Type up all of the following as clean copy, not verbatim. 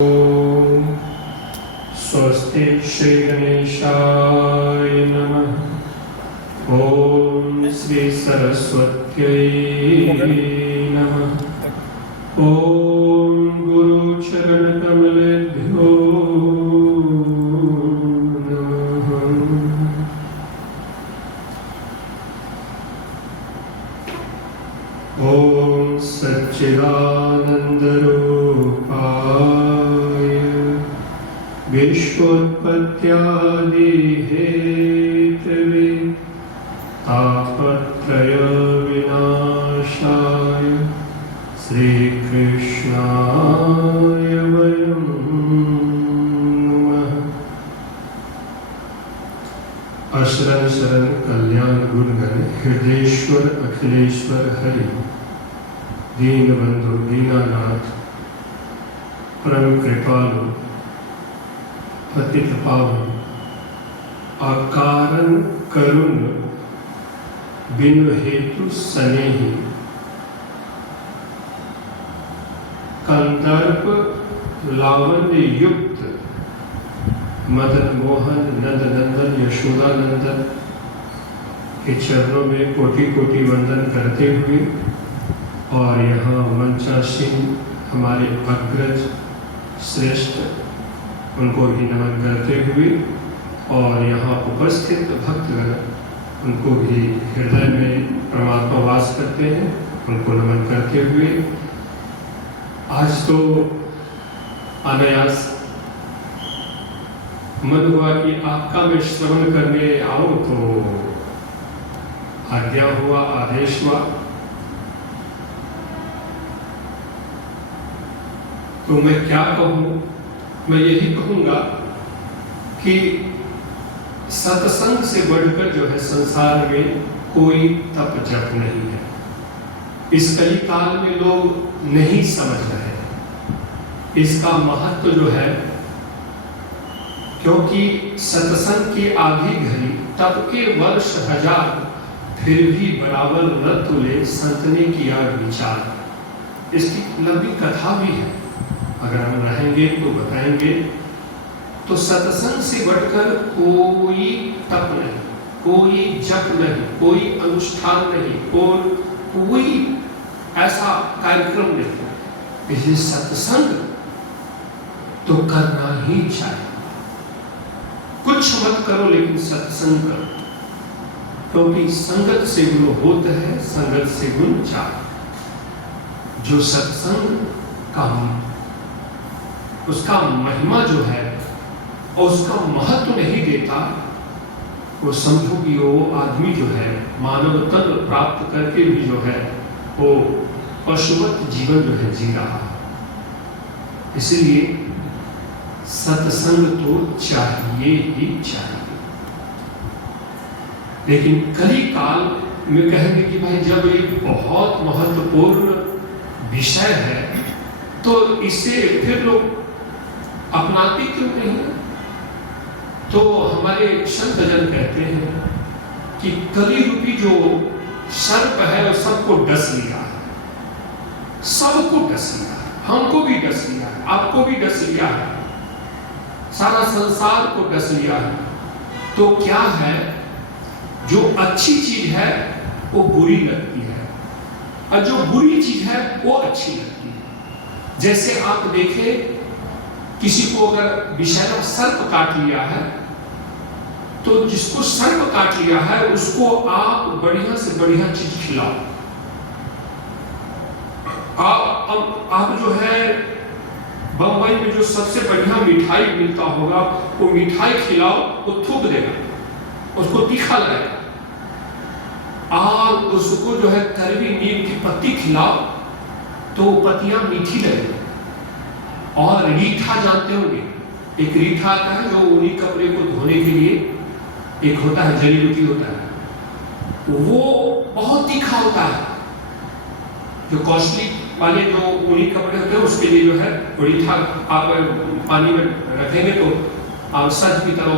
ओम स्वस्ति श्री गणेशाय नमः। ओम श्री सरस्वत्यै नमः। ओम गुरु चरण कमलेभ्यो नमः। ओम सच्चिदानंद रूपाय विश्वोत्पत्त्यादि हेतवे तापत्रय विनाशाय श्रीकृष्णाय वयं नमः। अशरण शरण कल्याण गुणगण हृदयेश्वर अखिलेश्वर हरि दीनबंधु दीनानाथ परम कृपालु पतित पावन अकारण करुण बिनु हेतु स्नेही कंदर्प लावण्य युक्त मदन मोहन नंद नंदन यशोदा नंदन के चरणों में कोटि कोटि वंदन करते हुए और यहाँ मंचासीन हमारे अग्रज श्रेष्ठ उनको भी नमन करते हुए और यहाँ उपस्थित भक्तगण उनको भी हृदय में परमात्मा वास करते हैं, उनको नमन करते हुए आज तो अनायास मन हुआ कि आपका मैं श्रवण करने आऊं, तो आज्ञा हुआ, आदेश हुआ। तो मैं क्या कहूँ, मैं यही कहूँगा कि सत्संग से बढ़कर जो है संसार में कोई तप जप नहीं है। इस कली काल में लोग नहीं समझ रहे इसका महत्व जो है, क्योंकि सत्संग की आधी घड़ी तप के वर्ष हजार फिर भी बराबर न तुले संतने किया विचार। इसकी लंबी कथा भी है, अगर हम रहेंगे तो बताएंगे। तो सत्संग से बढ़कर कोई तप नहीं, कोई जप नहीं, कोई अनुष्ठान नहीं, कोई ऐसा कार्यक्रम नहीं। इसलिए सत्संग तो करना ही चाहिए। कुछ मत करो लेकिन सत्संग करो, क्योंकि संगत से गुण होता है, संगत से गुण चाहे। जो सत्संग का उसका महिमा जो है और उसका महत्व नहीं देता, वो समझो कि वो आदमी जो है मानव तन प्राप्त करके भी जो है वो पशुवत जीवन जो है जी रहा है। इसलिए सत्संग तो चाहिए ही चाहिए। लेकिन कली काल में कहेंगे कि भाई जब ये बहुत महत्वपूर्ण विषय है तो इसे फिर लोग अपनाते क्यों नहीं? तो हमारे संत जन कहते हैं कि कली रूपी जो सर्प है वो सबको डस लिया है, सबको डस लिया है, हमको भी डस लिया है, आपको भी डस लिया है, सारा संसार को डस लिया है। तो क्या है, जो अच्छी चीज है वो बुरी लगती है और जो बुरी चीज है वो अच्छी लगती है। जैसे आप देखें, किसी को अगर विषैला सर्प काट लिया है तो जिसको सर्प काट लिया है उसको आप बढ़िया से बढ़िया चीज खिलाओ। आप जो है बंबई में जो सबसे बढ़िया मिठाई मिलता होगा वो मिठाई खिलाओ, वो थूक देगा, उसको तीखा लगेगा। और उसको जो है कड़वी नीम की पत्ती खिलाओ तो पत्तियां मीठी लगेगी। और रीठा जानते होंगे, एक रीठा आता है जो ऊनी कपड़े को धोने के लिए एक होता है, जड़ी बूटी होता है, वो बहुत तीखा होता है। जो कॉस्टली वाले जो ऊनी कपड़े होते हैं उसके लिए जो है वो रीठा आप पानी में रखेंगे तो सज की तरह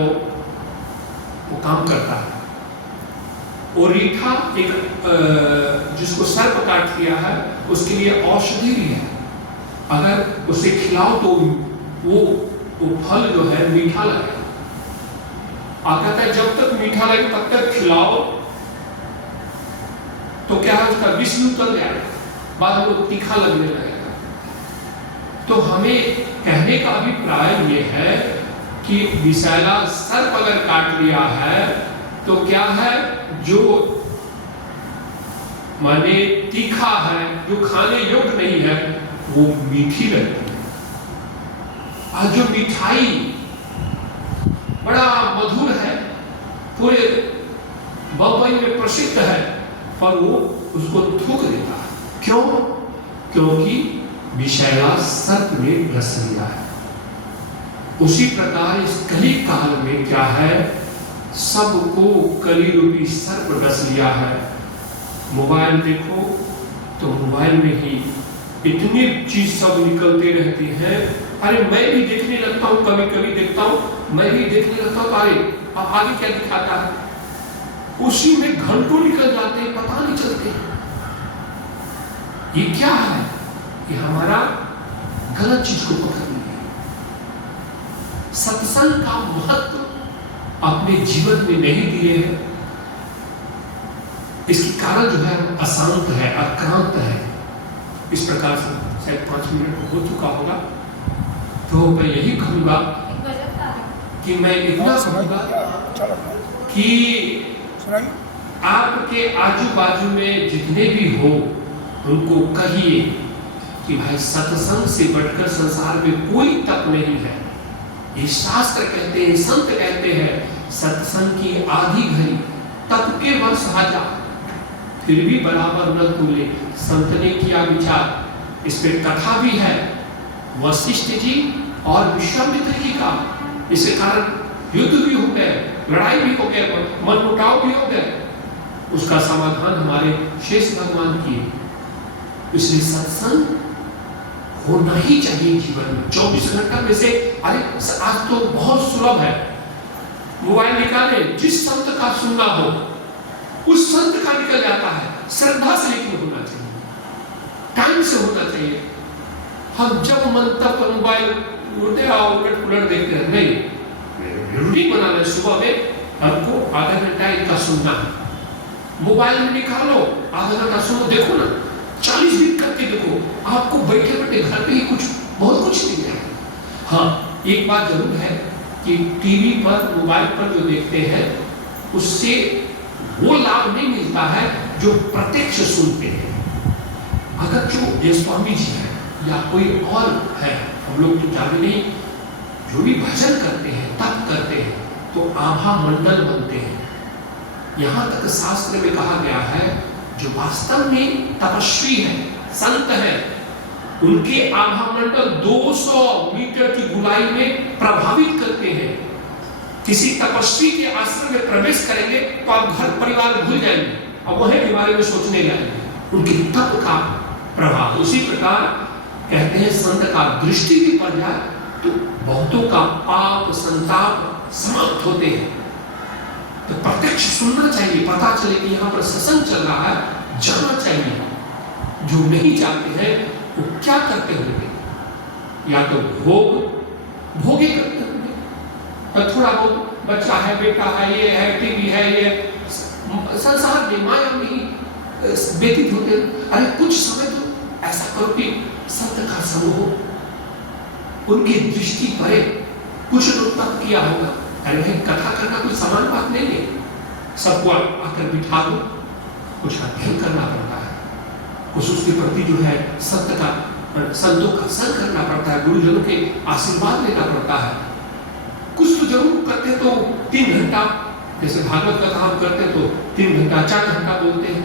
वो काम करता है। और रीठा एक जिसको सर्प काट लिया है उसके लिए औषधि भी है। अगर उसे खिलाओ तो वो फल जो है मीठा लगे। और कहता है जब तक मीठा लगे तब तक खिलाओ, तो क्या है उसका विष उतर जाएगा, बाद में वो तीखा लगने लगेगा। तो हमें कहने का अभिप्राय ये है कि विषैला सर्प अगर काट लिया है तो क्या है, जो माने तीखा है, जो खाने योग्य नहीं है, वो मीठी लगती है। और जो मिठाई बड़ा मधुर है, पूरे बम्बई में प्रसिद्ध है, पर वो उसको थूक देता है। क्यों? क्योंकि विषैला सर्प ने डस लिया है। उसी प्रकार इस कली काल में क्या है, सबको कली रूपी सर्प डस लिया है। मोबाइल देखो तो मोबाइल में ही इतनी चीज सब निकलते रहती हैं। अरे मैं भी देखने लगता हूँ, कभी कभी देखता हूँ, मैं भी देखने लगता हूँ, अरे अब आगे क्या दिखाता है, उसी में घंटों निकल जाते हैं, पता नहीं चलते। ये क्या है? ये हमारा गलत चीज को पकड़ लिया। सत्संग का महत्व अपने जीवन में नहीं दिए हैं। इसकी कारण जो है अशांत है, अक्रांत है। इस प्रकार से शायद 5 मिनट हो चुका होगा, तो मैं यही कहूंगा कि मैं इतना कहूंगा कि आपके आजू बाजू में जितने भी हो उनको कहिए कि भाई सत्संग से बढ़कर संसार में कोई तप नहीं है। ये शास्त्र कहते हैं, संत कहते हैं, सत्संग की आधी घड़ी तप के वर्ष हजार, फिर भी बराबर न तूले। संत ने किया विचार, इस पे कथा भी है वशिष्ठ जी और विश्वामित्र जी का। इसके कारण युद्ध भी हो गए, लड़ाई भी हो गए, मनमुटाव भी हो गए। उसका समाधान हमारे शेष भगवान किए। इसलिए सत्संग होना ही चाहिए जीवन में। 24 घंटा में से अरे आज तो बहुत सुलभ है, मोबाइल निकाले, जिस संत का सुनना हो उस संत का निकल जाता है। श्रद्धा से लेकिन होना चाहिए, टाइम से होना चाहिए। हम जब मन तब मोबाइल उलट पुलट देखते हैं, नहीं, रूटीन बनाना है। सुबह में हमको आधा घंटा इनका सुनना है, मोबाइल में निकालो, आधा घंटा सुनो, देखो ना, 40 मिनट करके देखो, आपको बैठे बैठे घर पे ही कुछ बहुत कुछ मिल जाएगा। हाँ, एक बात जरूर है कि टीवी पर, मोबाइल पर जो देखते हैं उससे वो लाभ नहीं मिलता है जो प्रत्यक्ष सुनते हैं। अगर जो ये स्वामी जी है या कोई और है, हम लोग तो जाने नहीं, जो भी भजन करते हैं, तप करते हैं, तो आभा मंडल बनते हैं। यहाँ तक शास्त्र में कहा गया है, जो वास्तव में तपस्वी है, संत है, उनके आभा मंडल 200 मीटर की गुलाई में प्रभावित करते हैं। किसी तपस्वी के आश्रम में प्रवेश करेंगे तो आप घर परिवार भूल जाएंगे और वही के बारे में सोचने लगेंगे, उनके तप का प्रभाव। उसी प्रकार कहते हैं संत का दृष्टि भी पड़ जाए तो बहुतों का पाप संताप समाप्त होते हैं। तो प्रत्यक्ष सुनना चाहिए, पता चले कि यहाँ पर सत्संग चल रहा है, जाना चाहिए। जो नहीं जाते हैं वो क्या करते होंगे, या तो भोगे करते होंगे, और थोड़ा बहुत बच्चा है, बेटा है, ये है, टीवी है, ये संसार में माया में ही व्यतीत होते। अरे कुछ समय तो ऐसा करो कि संत का समूह, उनकी दृष्टि पड़े। कुछ लोग तब किया होगा, अरे भाई कथा करना कोई समान बात नहीं है, सबको आकर बिठा दो, कुछ अध्ययन करना पड़ता है, कुछ उसके प्रति जो है संत का, संतों का संग करना पड़ता है, गुरुजनों के आशीर्वाद लेना पड़ता है। कुछ तो जरूर करते तो 3 घंटा, जैसे भागवत कथा हम करते तो 3 घंटा 4 घंटा बोलते हैं।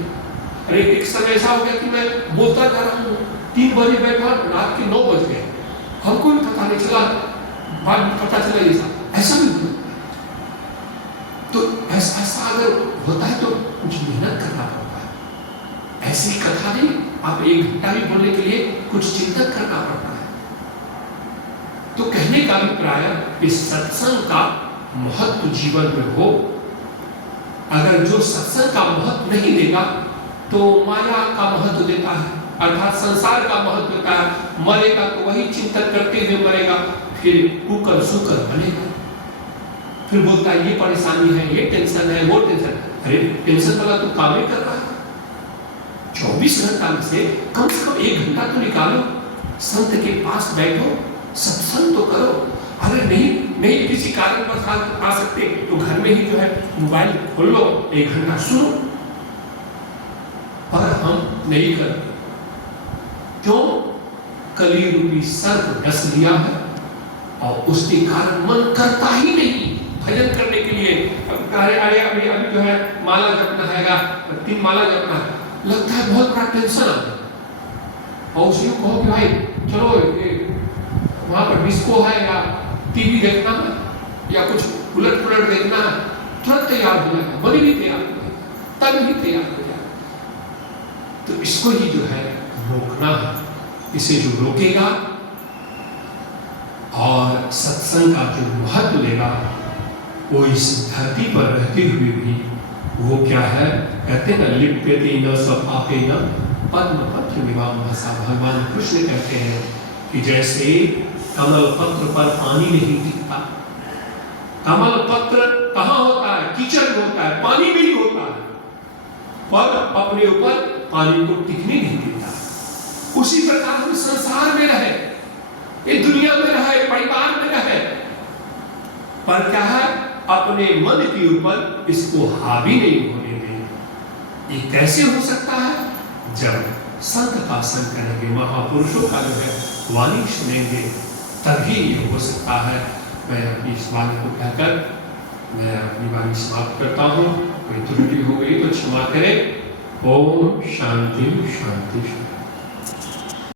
अरे एक समय ऐसा हो गया कि मैं बोलता जा रहा हूँ, 3 बजे बैठा, रात के 9 बज गए, हमको भी पता नहीं चला, बाद में पता चला ये ऐसा भी हुआ। तो ऐसा अगर होता है तो कुछ मेहनत करना पड़ता है। ऐसी कथा नहीं, आप 1 घंटा भी बोलने के लिए कुछ चिंतन करना पड़ता है। तो कहने का अभिप्राय, इस सत्संग का महत्व जीवन में हो। अगर जो सत्संग का महत्व नहीं देगा तो माया का महत्व देता है, अर्थात संसार का महत्व देता है। मरेगा तो वही चिंतन करते हुए मरेगा, फिर कुकर सुकर बनेगा। फिर बोलता है ये परेशानी है, ये टेंशन है, वो टेंशन। अरे टेंशन वाला तो काम ही कर रहा है। 24 घंटा में से कम 1 घंटा तो निकालो, संत के पास बैठो, सत्संग तो करो। अगर नहीं किसी कारण बस आ सकते तो घर में ही जो है मोबाइल खोल लो, 1 घंटा सुनो। पर हम नहीं करते। क्यों? कली रूपी सर्प डस लिया है और उसके कारण मन करता ही नहीं भजन करने के लिए। अभी जो है माला जपना है, 3 माला जपना है, लगता है बहुत बड़ा टेंशन आता है। और उसी को कहो कि भाई चलो वहां पर डिस्को है या टीवी देखना है या कुछ उलट देखना है, तुरंत तैयार हो जाएगा, मन ही नहीं तैयार हो जाएगा, तब ही तैयार हो जाएगा। तो इसको ही जो है रोकना है। इसे जो रोकेगा और सत्संग का जो महत्व लेगा, वो इस धरती पर रहते हुए भी वो क्या है, कहते हैं ना, लिप्यते न सपापे न पद्म पत्र विवाह भाषा। भगवान कृष्ण कहते हैं कि जैसे कमल पत्र पर पानी नहीं टिकता, कमल पत्र कहाँ होता है? कीचड़ में होता है, पानी में ही होता है, पर अपने ऊपर पानी को टिकने नहीं देता। उसी प्रकार हम संसार में रहे, ये दुनिया में रहे, परिवार में रहे, पर क्या है, अपने मन के ऊपर इसको हावी नहीं होने दें। ये कैसे हो सकता है? जब संत का संग करेंगे, महापुरुषों का जो है वाणी सुनेंगे, तभी ये हो सकता है। मैं अपनी इस वाणी को कहकर मैं अपनी वाणी समाप्त करता हूँ। कोई त्रुटि हो गई तो क्षमा करें। ओम शांति शांति शांति।